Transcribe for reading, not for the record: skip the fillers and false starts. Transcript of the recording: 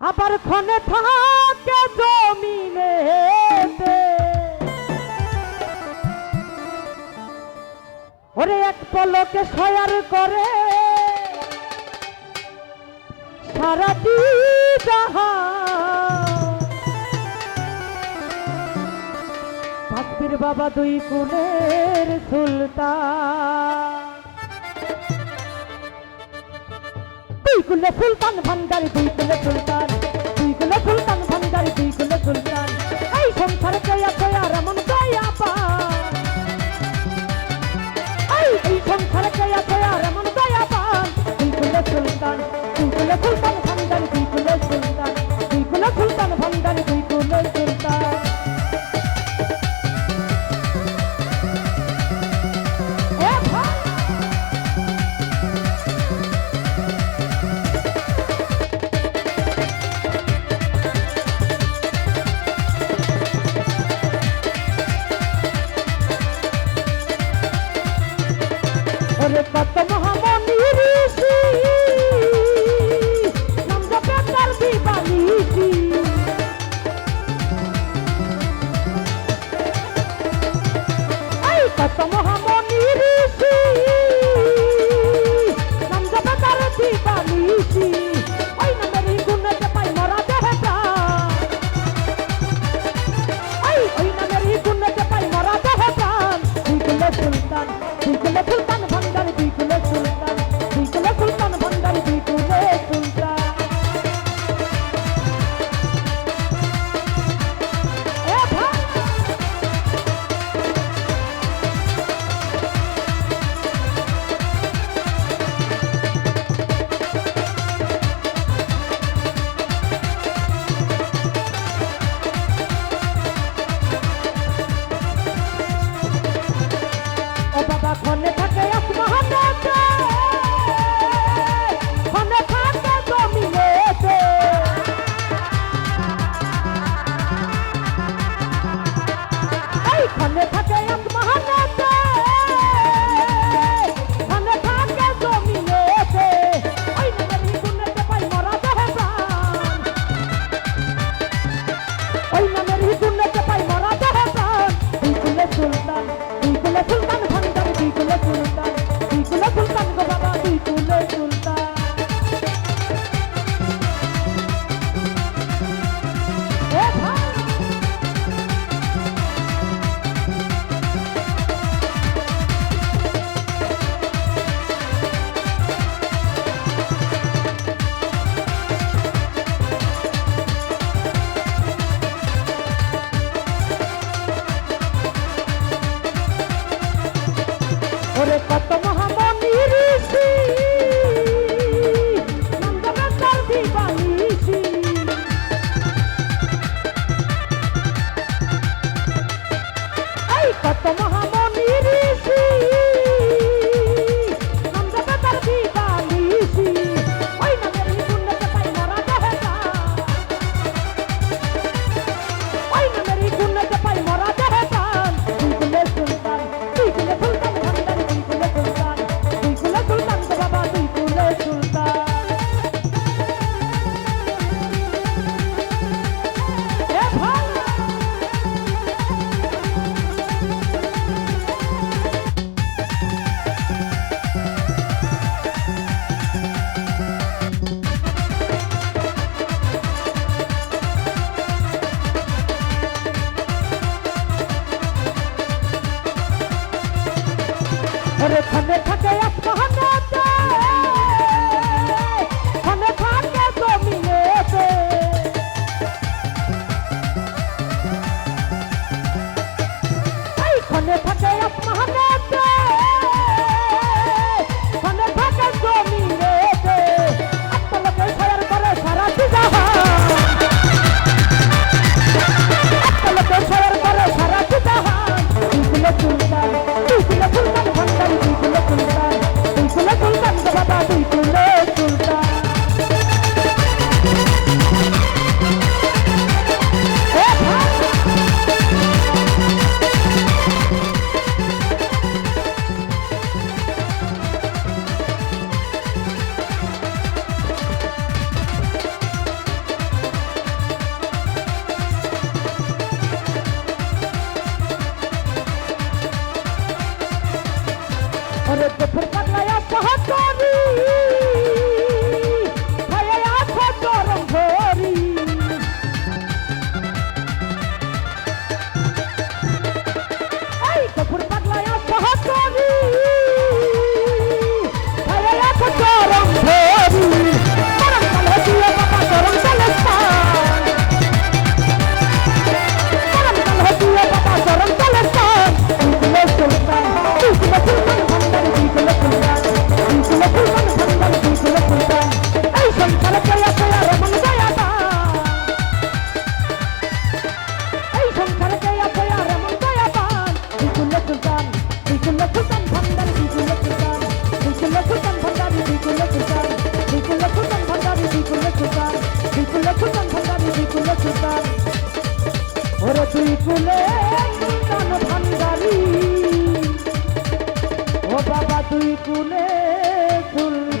আবার ক্ষণে থাকে জমিনেতে ওরে এক পলকে সয়ার করে সারাটি জাহান পাখির বাবা দুই কুলের সুলতান দুই কুলে সুলতান ভান্ডারি দুই কুলে সুলতান দুই কুলে সুলতান ভান্ডারি দুই কুলে সুলতান এই সংসারে কে আছে আর এমন দয়া পান এই সংসারে কে আছে আর এমন দয়া পান দুই কুলে সুলতান ভান্ডারি দুই কুলে সুলতান দুই কুলে সুলতান ভান্ডারি দুই কুলে সুলতান ওরে কত মহামণি ঋষি নাম জপে তার দিবানিশি এই কত মহামণি ঋষি নাম জপে তার দিবানিশি ওই নামেরই গুণেতে পাই মরা দেহে প্রাণ ওই নামেরই গুণেতে পাই মরা দেহে প্রাণ দুই কুলে সুলতান ভান্ডারি দুই কুলে সুলতান ভান্ডারি দুই কুলে সুলতান ও বাবা ক্ষণে থাকে আসমানেতে ক্ষণে থাকে জমিনেতে এই ক্ষণে থাকে আসমানেতে ক্ষণে থাকে জমিনেতে ওই নামেরই গুণেতে পাই মরা দেহে প্রাণ ওই নামেরই গুণেতে পাই মরা দেহে প্রাণ দুই কুলে সুলতান ভান্ডারি দুই কুলে সুলতান গো বাবা দুই কুলে সুলতান ওরে কত মহামণি ঋষি নাম জপে তার দিবানিশি এই কত মহামণি ঋষি নাম জপে তার দিবানিশি ওই নামেরই গুণেতে পাই মরা দেহে প্রাণ ওই নামেরই গুণেতে পাই মরা দেহে প্রাণ দুই কুলে সুলতান ভান্ডারি দুই কুলে সুলতান গো বাবা দুই কুলে সুলতান ওরে ক্ষণে থাকে আসমানেতে ক্ষণে থাকে জমিনেতে এই ক্ষণে থাকে আসমানেতে ক্ষণে থাকে জমিনেতে এক পলকে সয়ার করে সারাটি জাহান এক পলকে সয়ার করে সারাটি জাহান দুই কুলে সুলতান ভান্ডারি দুই কুলে সুলতান কুলে সুলতান দুই কুলে সুলতান ভান্ডারি দুই কুলে সুলতান দুই কুলে সুলতান ভান্ডারি দুই কুলে সুলতান দুই কুলে সুলতান ভান্ডারি দুই কুলে সুলতান দুই কুলে সুলতান ভান্ডারি দুই কুলে সুলতান ওরে দুই কুলে সুলতান ভান্ডারি ও বাবা দুই কুলে সুলতান